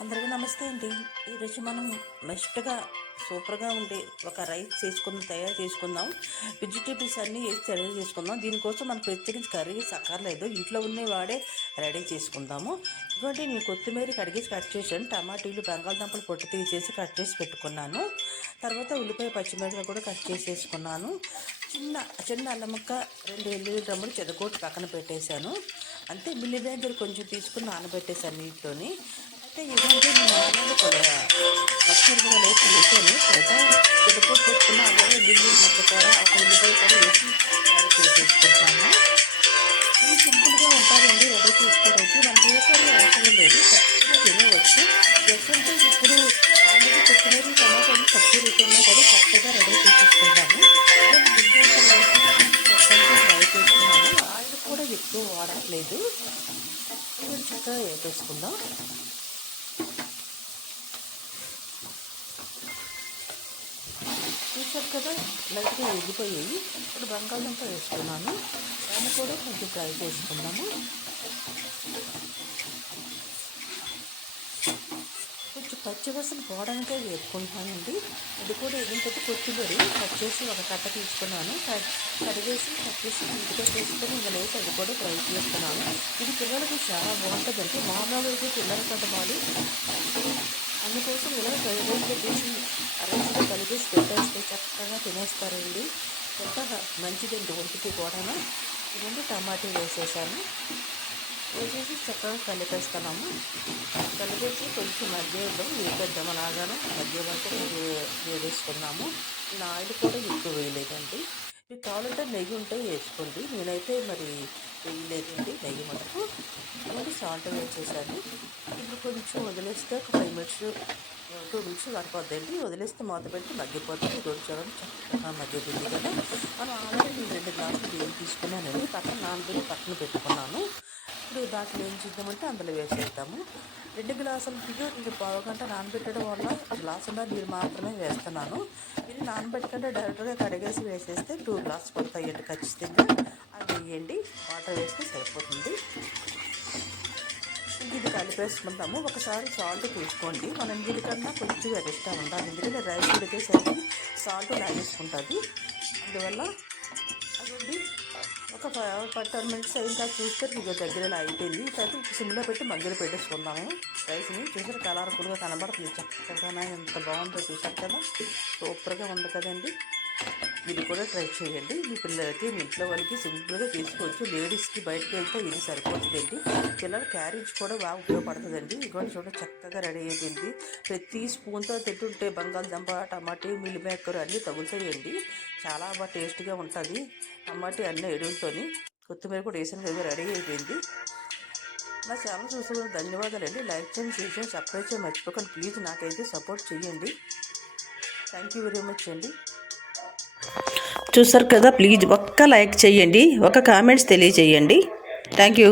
అందరికీ నమస్తే అండి. ఈరోజు మనం బెస్ట్గా సూపర్గా ఉండే ఒక రైస్ చేసుకుని తయారు చేసుకుందాం. వెజిటేబుల్స్ అన్నీ వేసి తయారు చేసుకుందాం. దీనికోసం మనం ప్రత్యేకించి కర్రీస్ అక్కర్లేదు ఇంట్లో ఉన్న వాడే రెడీ చేసుకుందాము. ఇంకోటి నేను కొత్తిమీర కడిగేసి కట్ చేశాను. టమాటీలు బంగాళదుంపలు పొట్టు తీసేసి కట్ చేసి పెట్టుకున్నాను. తర్వాత ఉల్లిపాయ పచ్చిమిరపకాయ కూడా కట్ చేసేసుకున్నాను. చిన్న చిన్న అల్లం ముక్క రెండు ఎల్లుల్లి డ్రమ్ములు చెదగొట్టి పక్కన పెట్టేశాను. అంతే మిల్లి దగ్గర కొంచెం తీసుకుని నానబెట్టేశాను నీటితోని అయితే ఇదంటే నేను నార్మల్గా కూడా పచ్చిమిరపకాయలు వేసి వేసాను తర్వాత చెదగొట్టి పెట్టుకున్న అలాగే లిల్లి ముక్క కూడా ఒక ఉల్లిపాయ కూడా వేసి ఫ్రై ఇది సింపుల్గా ఉంటారండి రెడీ చేసుకోవడానికి మనకి ఏ కర్రీ అవసరం లేదు చక్కగా తినవచ్చు. ఎప్పుడంటే ఇప్పుడు ఆల్రెడీ కొత్తిమీర టమాటాలు తక్కువ రూపంలో కూడా చక్కగా రెడీ చేసేసుకుంటాము ఎక్కువ వాడట్లేదు. ఇది చక్కగా వేపేసుకుందాం. చూసారు కదా లైట్గా ఎగిపోయాయి ఇప్పుడు బంగాళదుంప వేసుకున్నాను. దాన్ని కూడా కొంచెం ఫ్రై చేసుకున్నాము కొంచెం పచ్చివాసన పోవడానికే వేసుకుంటున్నానండి ఇది కూడా ఏంటంటే కొత్తిమీరి కట్ చేసి ఒక కట్ట తీసుకున్నాను. కడిగేసి కట్ చేసి ఇంటితో తీసుకొని ఇంకా లేసి అది కూడా ఫ్రై చేస్తున్నాను. ఇది పిల్లలకి చాలా బాగుంటుందండి. మామూలుగా అయితే పిల్లలకి అందుకోసం ఇలా ఫ్రై చేసి తీసి కలిపి కలిపేసి పెట్టేస్తే చక్కగా తినేస్తారండి. ఎంత మంచిదండి ఒంటికి కూడాను. ఇదండి టమాటా వేసేసాను. వేసేసి చక్కగా కలిపేస్తున్నాము. కలిపేసి కొంచెం మధ్యలో వేపేద్దాం అలాగానే మధ్య వరకు వేసుకున్నాము నా ఆయిల్ కూడా ఎక్కువ వేయలేదండి. మీకు కావాలంటే నెయ్యి ఉంటే వేసుకోండి. నేనైతే మరి వేయలేదండి నెయ్యి మటుకు. మరి సాల్ట్ వేసేసాను. ఇప్పుడు కొంచెం వదిలేస్తే ఒక ఫైవ్ మినిట్స్ టూ మినిట్స్ సరిపోద్దండి. వదిలేస్తే మూత పెట్టి మగ్గిపోతుంది. రోడ్డు చూడండి చక్కగా మగ్గిపోయింది కదా. మనం ఆల్రెడీ నేను రెండు గ్లాసులు బియ్యం తీసుకున్నానండి. పక్కన నానబెట్టి పక్కన పెట్టుకున్నాను. ఇప్పుడు దాంట్లో ఏం చేద్దామంటే అందులో వేసేద్దాము. రెండు గ్లాసులు బియ్యం ఇది పావు గంట నానబెట్టడం వల్ల గ్లాసులో నీరు మాత్రమే వేస్తున్నాను. ఇది నానబెట్టకుండా డైరెక్ట్గా కడిగేసి వేసేస్తే టూ గ్లాస్ పడతాయండి ఖచ్చితంగా. అది వేయండి. వాటర్ వేస్తే సరిపోతుంది. ఇది కలిపేసుకుంటాము ఒకసారి సాల్ట్ చూసుకోండి మనం దీనికన్నా కొంచెం ఎక్స్ట్రా ఉండాలి. ఎందుకంటే రైస్ ఉడికేసరికి సాల్ట్ లాగేసుకుంటుంది. అందువల్ల అదండి ఒక ఫైవ్ టెన్ మినిట్స్ అయిన చూస్తే మీకు దగ్గరలో అయిపోయింది. తర్వాత సిమ్లో పెట్టి మధ్యలో పెట్టేసుకుందాము. రైస్ని చూసారు? కలర్ఫుల్గా కనబడుతుంది. చక్కగా ఎంత బాగుందో చూసారు కదా? సూపర్గా ఉంది కదండి. మీరు కూడా ట్రై చేయండి. మీ పిల్లలకి మీ ఇంట్లో వాళ్ళకి సింపుల్గా తీసుకోవచ్చు. లేడీస్కి బయటకు వెళ్తే ఇది సరిపోతుందండి. పిల్లల క్యారేజ్ కూడా బాగా ఉపయోగపడుతుందండి. ఇటువంటి చూడ చక్కగా రెడీ అయిపోయింది ప్రతి స్పూన్తో తింటుంటే బంగాళదుంప టమాటీ మిల్ మేకర్ అన్నీ తగులుతాయండి. చాలా బాగా టేస్ట్గా ఉంటుంది. టమాటీ అన్నీ ఎడుగుతో కొత్తిమీర కూడా వేసిన కదా రెడీ అయిపోయింది. నా ఛానల్ చూసిన ధన్యవాదాలండి. లైక్ చేయండి షేర్ చేయండి సబ్స్క్రైబ్ చేయండి. మర్చిపోకండి. ప్లీజ్ నాకైతే సపోర్ట్ చేయండి. థ్యాంక్ యూ వెరీ మచ్ అండి. చూసారు కదా ప్లీజ్ ఒక్క లైక్ చేయండి ఒక కామెంట్స్ తెలియజేయండి. Thank you